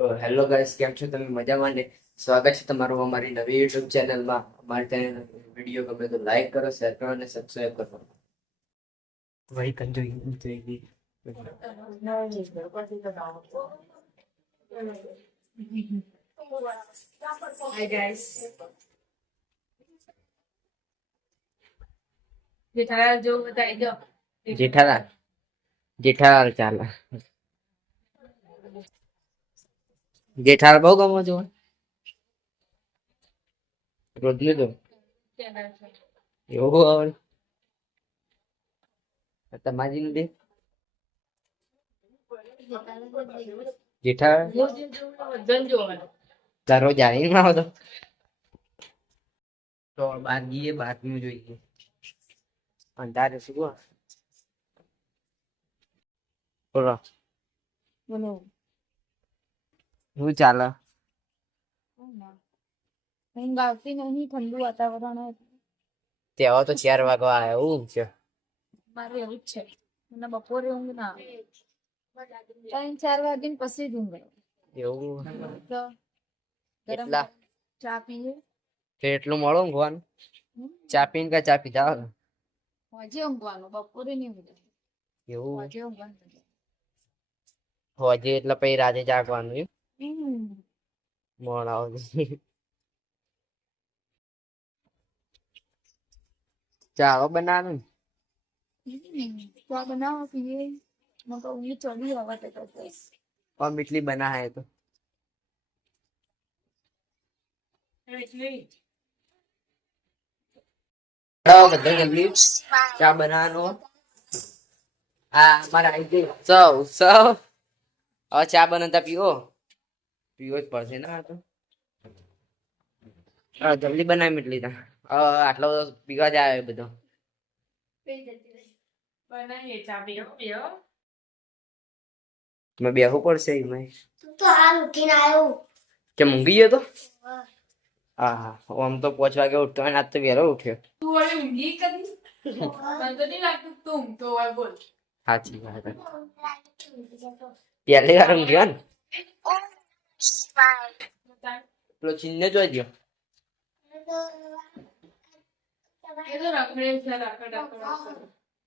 તો hello guys, કેમ છો તમે? મજામાં ને? સ્વાગત છે તમારું અમારી નવી યુટ્યુબ ચેનલમાં. અમારી ચેનલ વિડીયો ગમે તો લાઈક કરો, શેર કરો અને સબસ્ક્રાઇબ કરો. વહી કંજોઈ જોઈ Hi guys. જેઠાલાલ જો બતાવી દો. જેઠાલાલ જેઠાલાલ ચાલે. જેઠાલાલ બહુ ગમો છો રોજનું તો એવું આવે તમારી નું દે જેઠાલાલ બધાને જોવાનું. દરરોજ આવીને આવો તો બાર જઈએ, બાતમી જોઈએ અંધારે શું બોલો શું ચાલે? ઊંઘ આવતી નહીં, ઠંડુ વાતાવરણ તેવા તો 4 વાગવા આવ્યા એવું છે. મારે એવું જ છે. મને બપોરે ઊંઘ ના આવે. 3-4 વાગ્યા પછી જ ઊંઘ આવે. એવું તો ગરમ એટલા ચા પીએ. એટલું મોડું ઊંઘવાનું? ચા પીને કા ચા પીધા હોય હોજે ઊંઘવાનું, બપોરે નહીં ઊંઘવાનું. એવું હોજે ઊંઘવાનું. હોજે એટલે પછી રાતે જાગવાનું એમ? હમ. મોડા ચાલો બનાવું ચા બનાવો પીએ. મને તો ઊંઘ ચડી આવે તો और मिटली बना है तो બધા જલ્દી ચા બનાવવાનો. હા અમારે આવી ગઈ સૌ હવે ચા બનાવતા પીવો જ પડશે ને. આ તો જલ્દી બનાવી મીટલી તા આટલો પીવા જ આવે બધો. મેં બેહવું પડશે એમાં તો હાલ ઉઠીને આવ્યો. કે મૂંઘી ગયો તો? હા હા, આમ તો 5 વાગે ઉઠતો હોય ને આજ તો વહેલો ઉઠ્યો. તું વળી ઊંઘી કરી? મને તો નહીં લાગતું તું ઊંઘતો હોય. બોલ. સાચી વાત. પહેલી વાર ઊંઘ્યો ને પેલો ચીનને જોઈજો. એ તો રખડે છે, રખડ.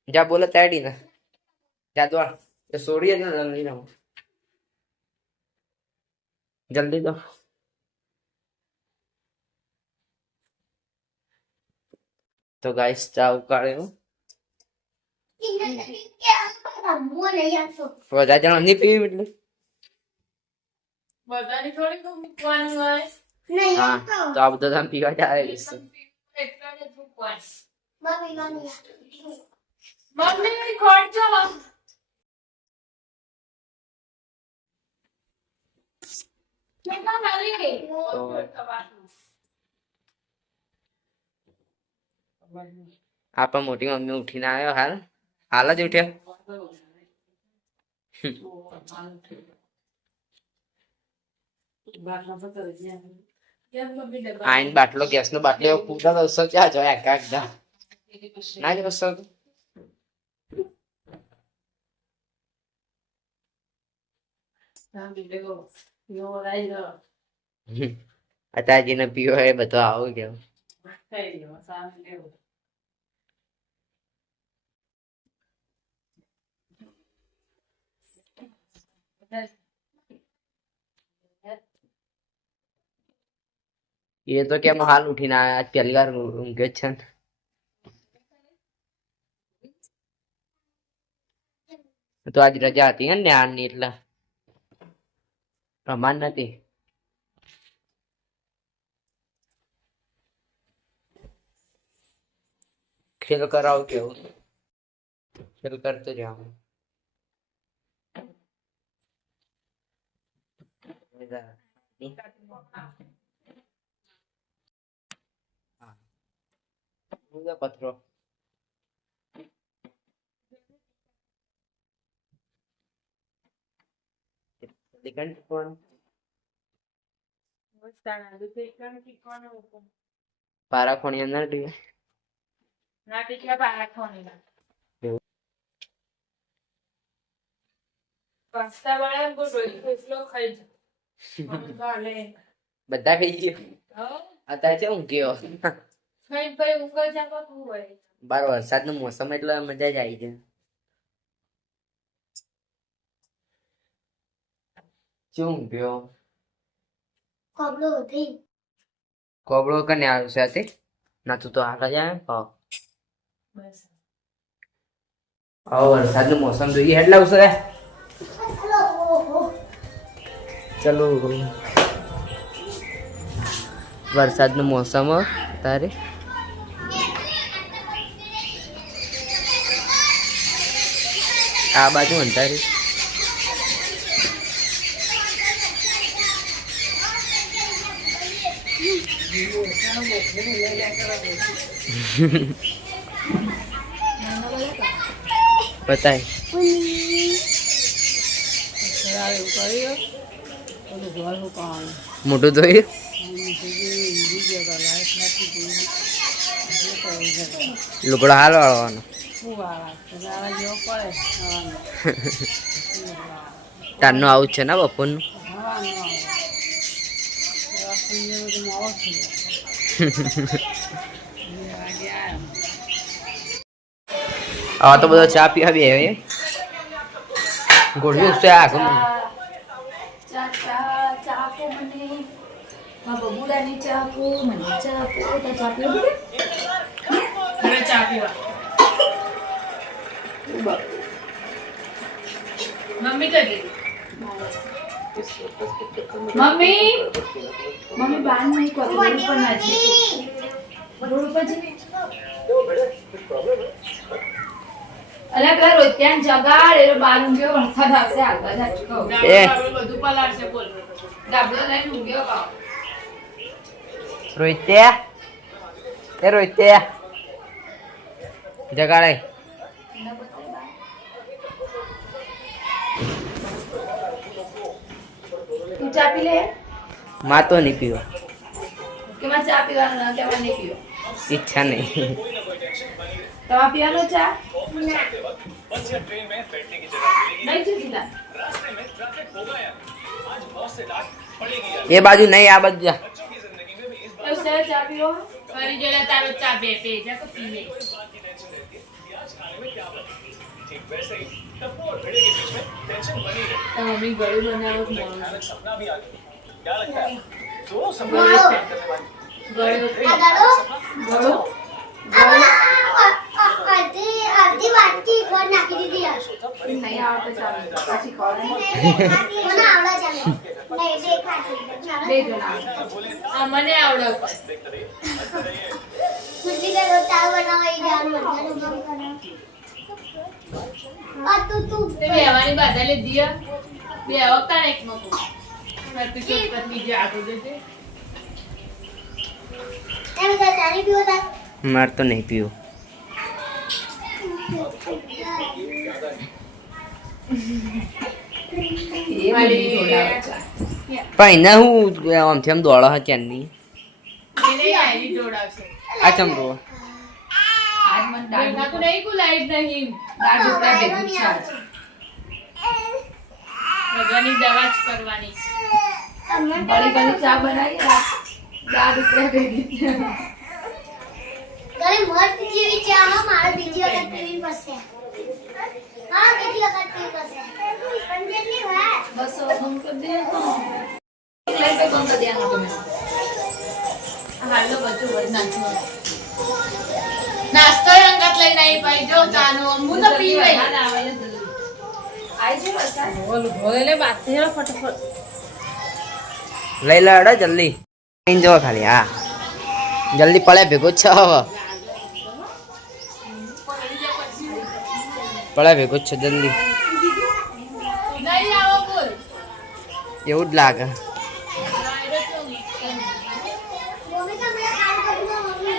જા બોલે તેડી ને જા દોડ એ સોડીએ ને જલ્દી ના જલ્દી દો. તો ગાઈસ ચા ઉકાળ્યો. બધા જણા નહીં પીવી એટલે બધાની થોડી કોઈ મૂકવાની હોય. હા તો આ બધા તમે પીવા જાય છે. એટલા જ મૂકવાની. મમ્મી ખોટ છો. કેટલા વાગે? આપણા મોટી મમ્મી ઉઠીને આવ્યો હાલ જ ઉઠ્યો. આઈન બાટલો ગેસ નો બાટલો પૂરા દસો ચા જોયા કાગદા ના જ બસો અતાજી ને પીવો એ બધો આવું કેવું. એ તો કેમ હાલ ઉઠીને આયા, આજ પહેલી વાર ઊંઘે છે ને. તો આજ રજા હતી ને આની એટલે રમાન નથી. ખેલ કરાવ કેવું ખેલ કરતો જાવ. પત્રો પારા ખોણી અંદર ના ટીકલા પારા ખોની ના. પાસ્તા બનાવ કોઈ રોઈ એટલો ખાઈ જાય. બધા ખાઈ ગયો અત્યારે છે હું ગયો બાર વરસાદ નું મોસમ એટલે મજા જ આવી જાય. શું ગયો કોબલો હતી. કોબળો કને આવશે તે ના તું તો આગળ જાય વરસાદ નું મોસમ જોઈએ એટલે આવશે. ચલો વરસાદ નું મોસમ તારે આ બાજુ અંધારી બતાય મોટું ધોયું લુગડો હાલ વાળવાનો તારનું આવું છે ને બપોરનું આ તો બધો ચા પીવા બે ગોળ્યું છે આ ગમ મમ્મી બાર નહીં રોડ ઉપર ના રોડ ઉપર જઈને અલા પેલા રોજ ત્યાં જગાડ એટલે બાર ઊંઘ્યો વરસાદ આવશે આગળ બધું પલાળશે બોલ ડાબલો લઈને ઊંઘ્યો કાવ રોહિતે જગાડે તું ચા પી લે માં તો નહીં પીવો કે માં ચા પીવાનો ના તેમાં નહીં પીવો ઈચ્છા નહીં તમારે પીવાનો ચા ના નહીં ચૂકીલા એ બાજુ નહીં આ બાજુ જા ચા પીવો ફરી જોડે તારો ચા બે પે જા તો પી લે મમ્મી ગળું બનાવો અડધી વાટકી ખોટ નાખી દીધી હશે. નહીં આવડે ચાલે પછી ખોલે મને આવડે ચાલે નહીં દેખાતી બે જણા મને આવડે ખુદલી કે રોજ તાવ બનાવી દેવાનું બધાનું કામ કરવાનું. આ તું તે બેવાની બાધા લે દિયા બે આવતા એક નો મેં પીછે પર બીજે આગળ જજે એમ તો ચાલી પીવો તા માર તો નહીં પીવું પણ એને હું આમથી આમ દોડો હા ક્યાંની એને આઈ જોડાવશે આ ચમરો આજ મન દાળ નાકુ નહીં કો લાઈટ નહીં દાળ દુસરા ભેગું છે ભગવાની દવા જ કરવાની બળી ગળી ચા બનાવી દાળ દુસરા ભેગી ઘરે મસ્ત જેવી ચા માં મારે બીજી વખત પીવી પડશે. હા બીજી વખત પીવી પડશે. પંજાબી હોય બસ બંધ કરી દે તો લાઈટ બંધ કરી દેવાનું તમે હાલો બધું વધ નાખો નાસ્તો અંગત લઈને આવી પાઈ જો ચાનો હું તો પી ગઈ આઈ જે વસા બોલ ભોલે બાતે ફટાફટ લઈ લો અડો જલ્દી જો ખાલી હા જલ્દી પડે ભેગો જ છે હવે પડે ભેગો જ છે જલ્દી નહીં આવો બોલ એવું જ લાગે મમ્મી તો મને કામ કર્યું મમ્મી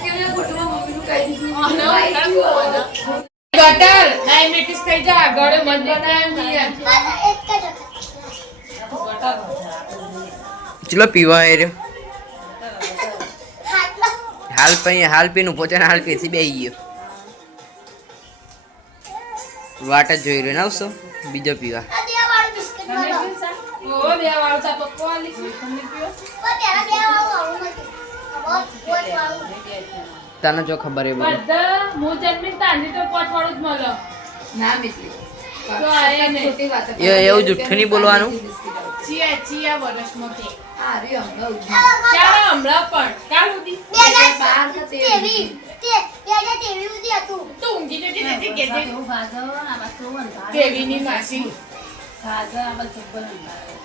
કેમે ફોટોમાં મમ્મીનું કહી દીધું ગટર ડાયાબિટીસ થઈ જા ગળે મત બનાય નહીં એક જ વખત ચલો પીવા એ રહ્યો ખાટલો હાલ પીનું પોતે હાલ પીથી બે ગયો વાટ જ જોઈ રહ્યો ને આવશો બીજો પીવા આ દેવાળું બિસ્કિટ તમે બોલો. પીવું ચા? ઓ, બે વાળો ચા પપ્પો આલી છે. તમને પીવો? પણ પહેલા બે વાળું આવું નથી. હવે પોચ વાળું. તને જો ખબર એ બધું બધા હું જન્મી તાંડી તો પોચવાળું જ મળે. ના મિત્રી. તો આ એ નહીં. ખોટી વાતો કરો. એવું જુઠ્ઠું નહીં બોલવાનું. ચિયા વર્ષમાં કે આ રહ્યો હમણાં ઉઠી. ચાલો હમણાં પણ કાલ સુધી 2023 સુધી હતું. તું ઊંઘી જતી નથી કે જે એવું ગાજર, આ બધું અંધારું. કેવીની માસી ગાજર, આ બધું અંધારું.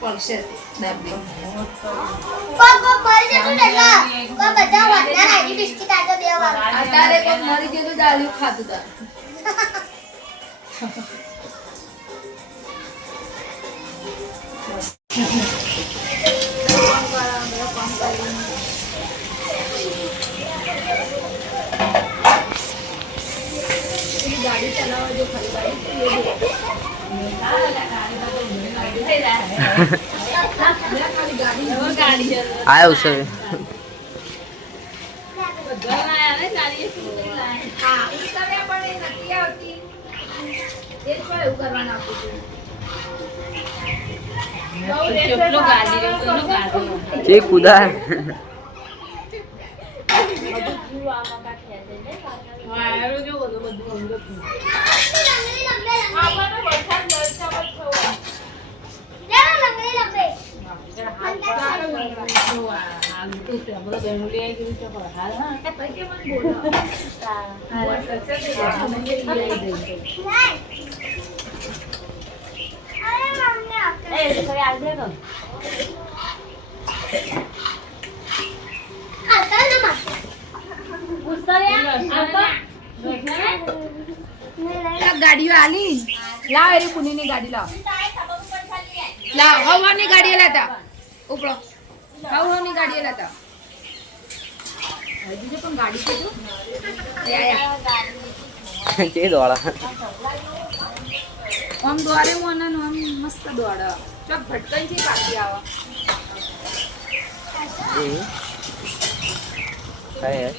પડશે તે. દાબી. પગ ભરી જતું ને એટલે કોઈ બધા વાટના નાખી બિસ્કિટ આજો બે વાળું. અત્યારે કોક મરી ગયું તો દાળિયું ખાધું તાર. ગાડી ચલાવવા જો ખરી ગાડી આવ્યો છે હા, ઉત્તરે પણ એ નથી આવતી. એ જ પણ એવું કરવાનું આપું છું. જે કુદા ગાડીઓ આલી લાવ એરી પુનીની ગાડી લાવ હવાની ગાડી લેતા ઉપડો હવાની ગાડી લેતા હજી પણ ગાડી છે જો એ આયા કે દોડા આમ દ્વારે મને આમ મસ્ત દોડા ચોક ભટકાઈ છે પાછી આવા કાંઈ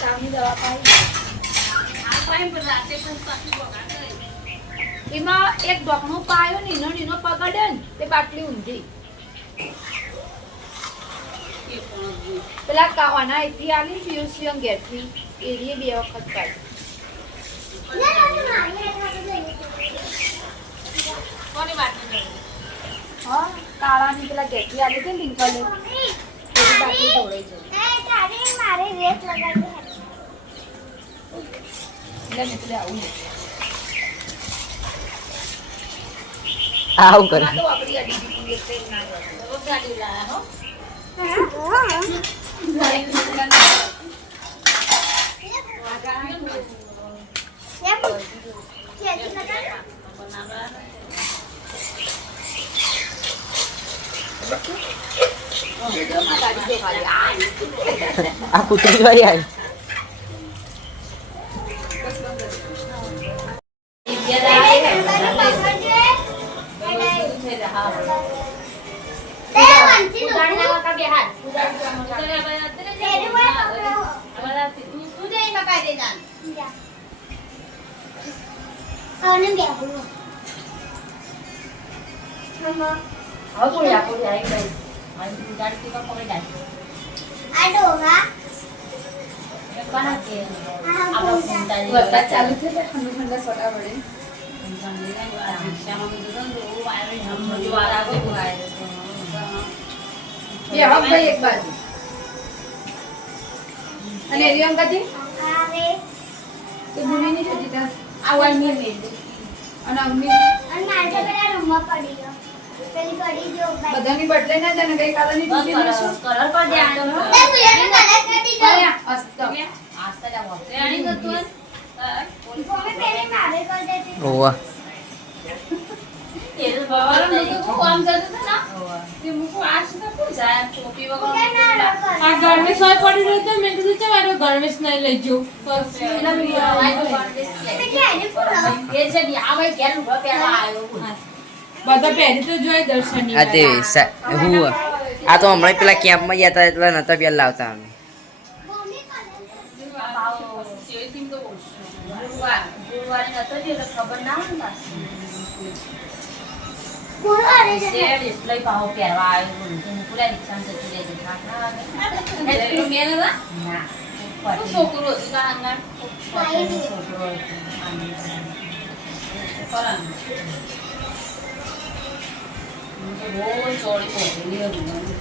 તાવની દવા પાઈ એમાં એક ઢોકણું પાયો ને એનો પકડે ને તે બાટલી ઊંધી પેલા કાવાના એથી આલી મ્યુઝિયમ ગેટથી એરીએ બે વખત કાઢી હા કાળાની પેલા ગેટથી આલી છે લિંકલે એની બાટલી ધોળાઈ જાય એટલે નીકળે આવું આવું કરે આ તો આપણી અડી દીધી એટલે ના ગયો ગાડી લાયા હો આ કૂતરી વાળી આવી વરસાદ ચાલુ છે એટલે ઠંડુ ઠંડા સોડા વડે બે હક ભાઈ એક બાજુ અને એરિયમ કાથી તો ભૂમિની છે જીતા આવવાની મેલ અને અમ્મી બધાની બદલે ના જાને ગઈ કાલાની ભૂમિ લેશું અસ્ત ઓવા આ ગણવેશ હોય પડી રહ્યો તો મેં કીધું ચાલ આનો ગણવેશ નહીં લઈ જાઉં બધા પહેરી તો જોઈ દર્શનની આ તે હું આ તો હમણાં પેલા કેમ્પમાં ગયા હતા એટલે નતા પેલા લાવતા અમે ગુરુવારે નતો જ એટલે ખબર ના હોય ને પાછી. ગુરુવારે જ શેર એટલે ભાવ પહેરવા આવ્યો બોલું તો હું પૂરા રિક્ષામાં જતી રહેજે. થાક ના લાગે? ના. છોકરો હતું તારા અંગાર? છોકરો હતો. કરવાનું. બહુ ચોળી પહોંચેલી હતી.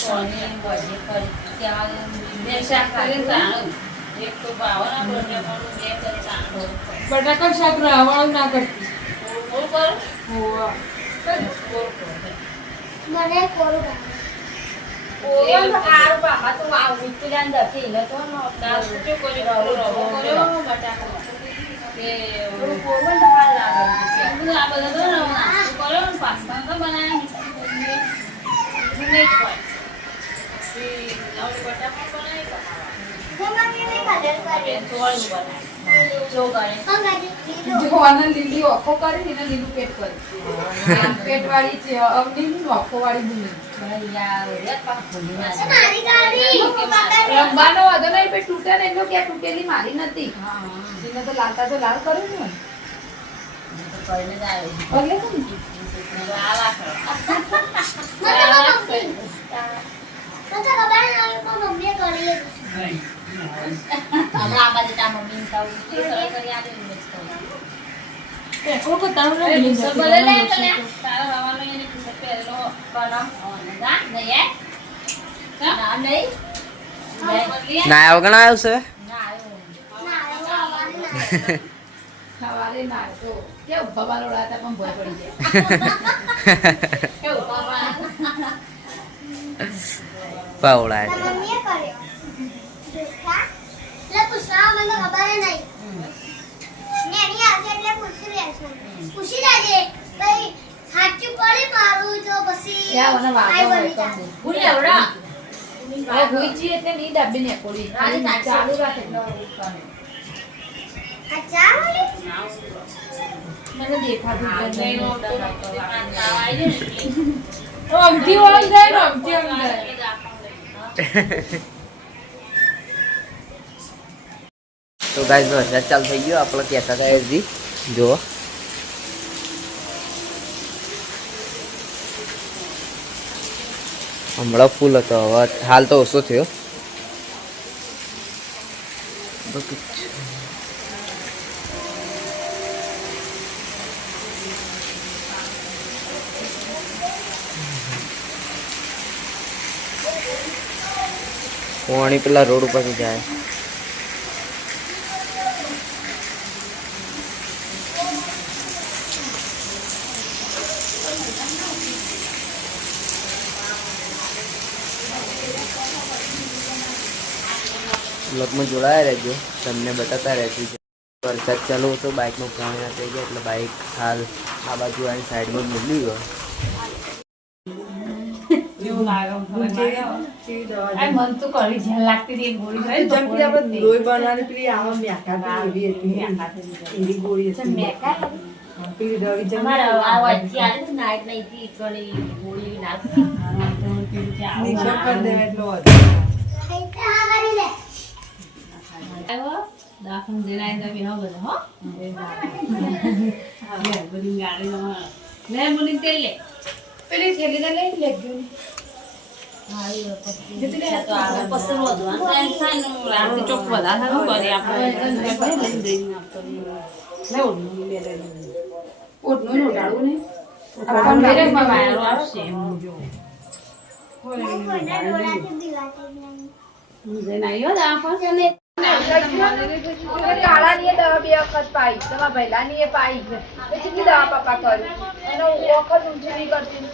ચોળી બધી કરી ત્યાં બે શાક કરીને ચાલો. એક તો ભાવના બટાકાનું બે કરી ચાલો. બટાકા શાક રાવણ ના કરતી બોલ કરો. હોવા મને કોરું ભાવે. ઓવન હારું બાપા તો આ ઉતરી અંદર થી ને તો નો દાસ શું કર્યો રવો કર્યો બટાકા કે ઓવન હાલ લાગે છે આ બધા તો નાસ્તો કર્યો ને પાસ્તા તો બનાવ્યા નહીં કોઈ સી આવડી બટાકા બનાવી મમ્મી મેં કલર કર્યો. ચોળ બનાવી જો કરે અંગાજી જો આને લીલી ઓખો કરી ને લીલું પેટ કરી પેટ વાળી છે અવની ઓખો વાળી બુની યાર રે પા ભૂલી ના જાય. મારી ગાડી પકડ. રંબાનો હતો નહીં પે તૂટે ને એનો કે તૂટેલી મારી નથી હા એને તો લાલતા તો લાલ કર્યું ને તો કરીને જ આવ્યો પગલે તો ને. આ લાખો મને તો મમ્મી. મને તો ખબર નહીં પણ મમ્મીએ કરી લીધું. હમણાં આ બાજુ તા મમ્મી તા ઉતરી કરી કરી આલે ને બસ પેટ્રોલ કો તારું તો ને સબ બદલે લે તને તારો હવાનો એને કિસ્સો પહેરેલો કોનો ના નહીં ના નહીં ના વગણ આવ્યું છે ના આવ્યો ના આવ્યો આવવાનું ના. સવારે ના તો કેવું ભવાલો રાતા પણ ભય પડી જાય કેવું બાબા પાવડા તારા મમ્મીએ કર્યો. જોતા? એટલે પૂછવા મને ખબર ય નહીં. ને એની આવશે એટલે પૂછી લેશું. પૂછી લેજે. ભાઈ સાચું પડે મારું તો પછી યા મને વાતો કાંઈ હોય બની તો જાય. ભૂલી આવડા હવે ભૂઈજી એટલે ની ડાબી ને પડી રાજી ચાલુ રાખે આ ચા વાળી? મને દેખાતું જ નથી. આવી રમતી વળી જાય રમતી અંદર તો ગાઈસ વરસાદ ચાલુ થઈ ગયો આપણે કહેતા હતા એજી જો હમણાં ફૂલ હતો હવે હાલ તો ઓછો થયો પાણી પેલા રોડ ઉપરથી જાય બ્લોગમાં જોડાયા રહેજો તમને બતાતા રહેશું વરસાદ ચાલુ હતો બાઇકમાં પાણી થઈ ગયા એટલે બાઇક હાલ આ બાજુ આની સાઈડમાં મૂકી ગયો આ મન તો કરી ધ્યાન લાગતી હતી ગોળી હોય તો લોહી બનાવવાની પેલી આવા મેકા એવી હતી એવી ગોળી હતી મેકા પેલી રવિ અમારા આ વાંચી આલી તો નાઈટ નહીં થી કણી ગોળી નાખી નિશા કર દે એટલો હતો ખાઈ હા કરી લે. આવ્યો દાખમ દેનાઈ દે બેહો બધો હો લે બધી ગાડી નો લે મુની તેલ લે પેલી થેલી ને લઈ લેજો ને ઓટનું નું ડાળું ને આપણ મેરે માં વાયરો આવશે કોઈના ડોળાથી બીવાતી નહીં. કાળા ની દવા બે વખત પાઈ તમારા ભૈલા ની પાઈ પછી કેટલી દવા પાપા કર્યું એનો વખત ઊંચી નહીં કરતી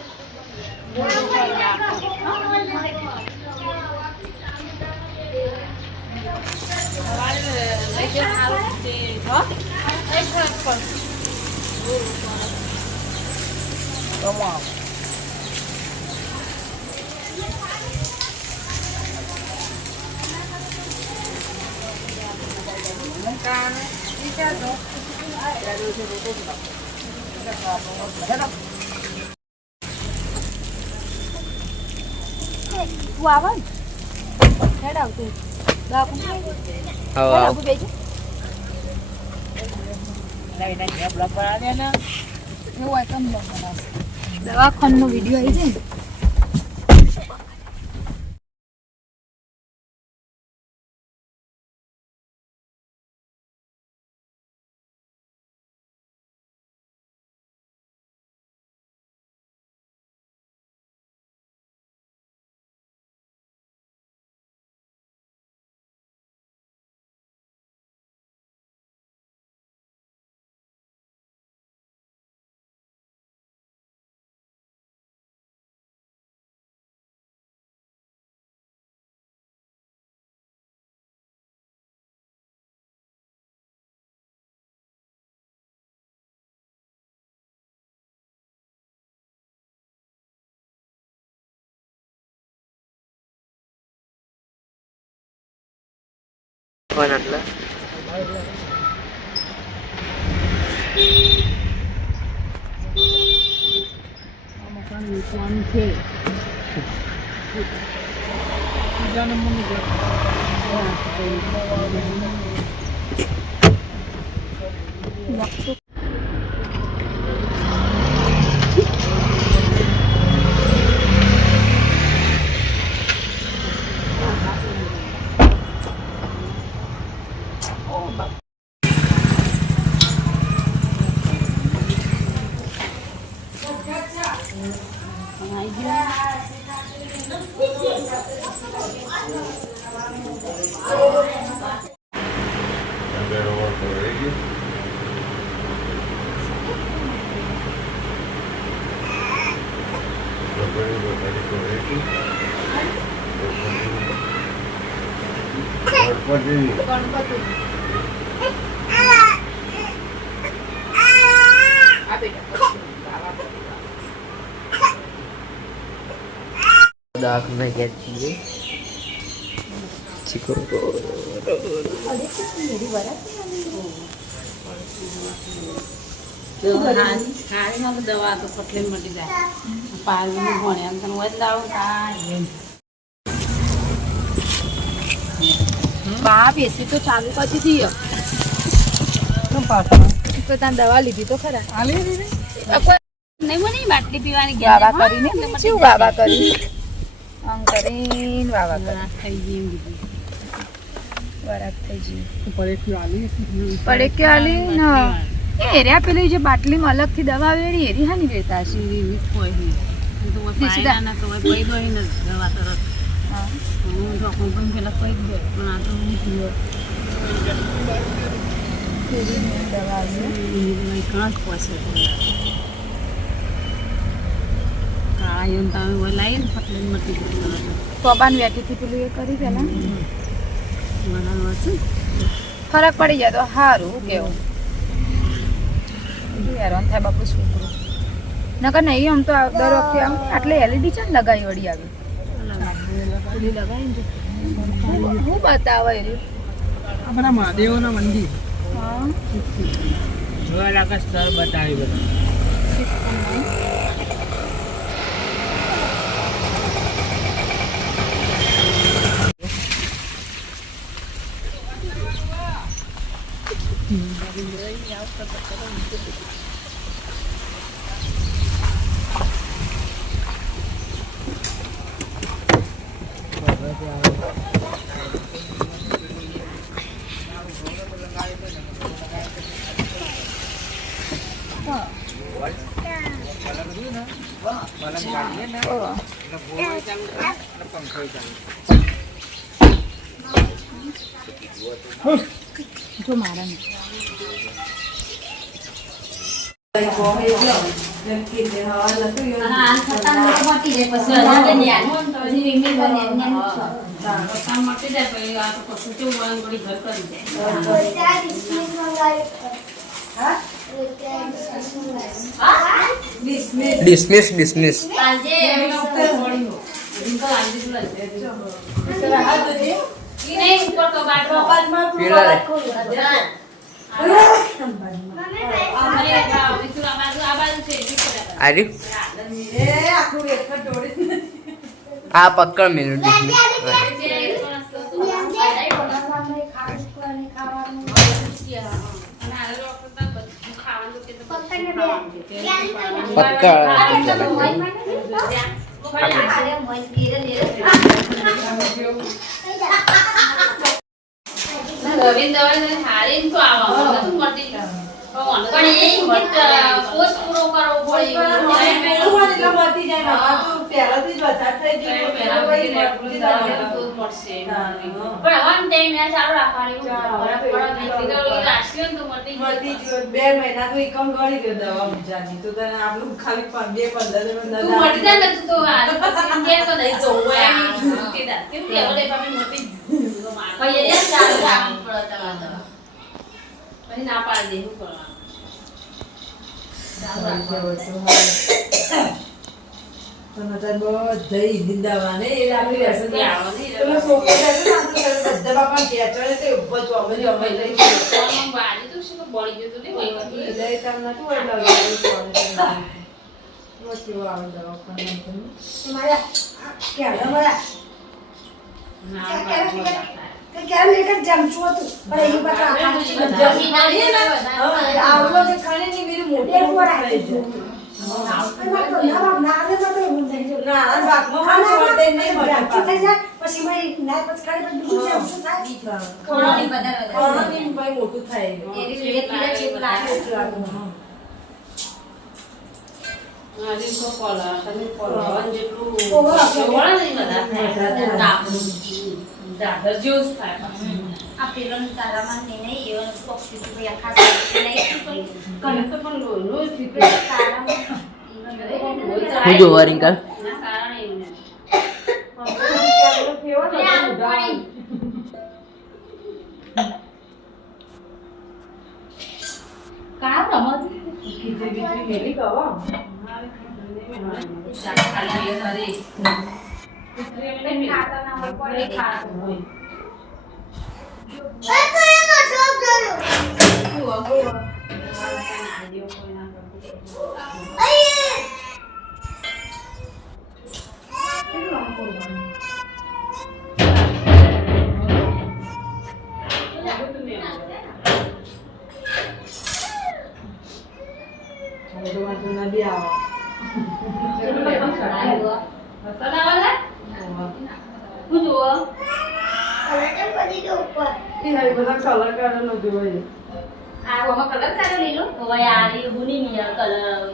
તું આવ ને હેડ આવતું દવાખાને બેસી દવાખાનો વિડીયો આવી જાય ને પણ આટલા દવાખાને ગયા છીએ ચીકો દવા તો પટલે મટી જાય પાણી ભણ્યા તને વજ લાવો બાપ એસી તો ચાલુ કરી દીધી તો ત્યાં દવા લીધી તો ખરા નહીં મને બાટલી પીવાની વાવા કરીને શું વાવા કરી આમ કરીને વાવા કરી થઈ ગઈ બરાબર થઈ ગઈ પડે કે આલી ના એ એરિયા પેલી જે બાટલીમાં અલગથી દવા વેડી એરી હાની વેતા છે પબાન વેટીથી પેલું એ કરી પેલા ફરક પડી જાય તો સારું કેવું હેરાન થાય બાપુ છોકરું નકર નહીં આમ તો દર વખતે આમ આટલે એલઈડી છે ને લગાવી વળી આવી પેલી લગાવી હું બતાવે આપણા મહાદેવના મંદિર હા જોયેલા સ્થળ બતાવી બધા જો મારા ડિસમિસ આ પકડ મેલું રવિન દવાઈ હારી તો આવા નતું મળતી પણ એ કોર્સ પૂરો કરવો પડે ના પાડી દેવું ક્યારે લેકર જમશું હતું પણ એની પાસે આવડો કે ખાને ની મેરી મોટી થઈ મોટું થાય હું જોવા રિંકલ કલર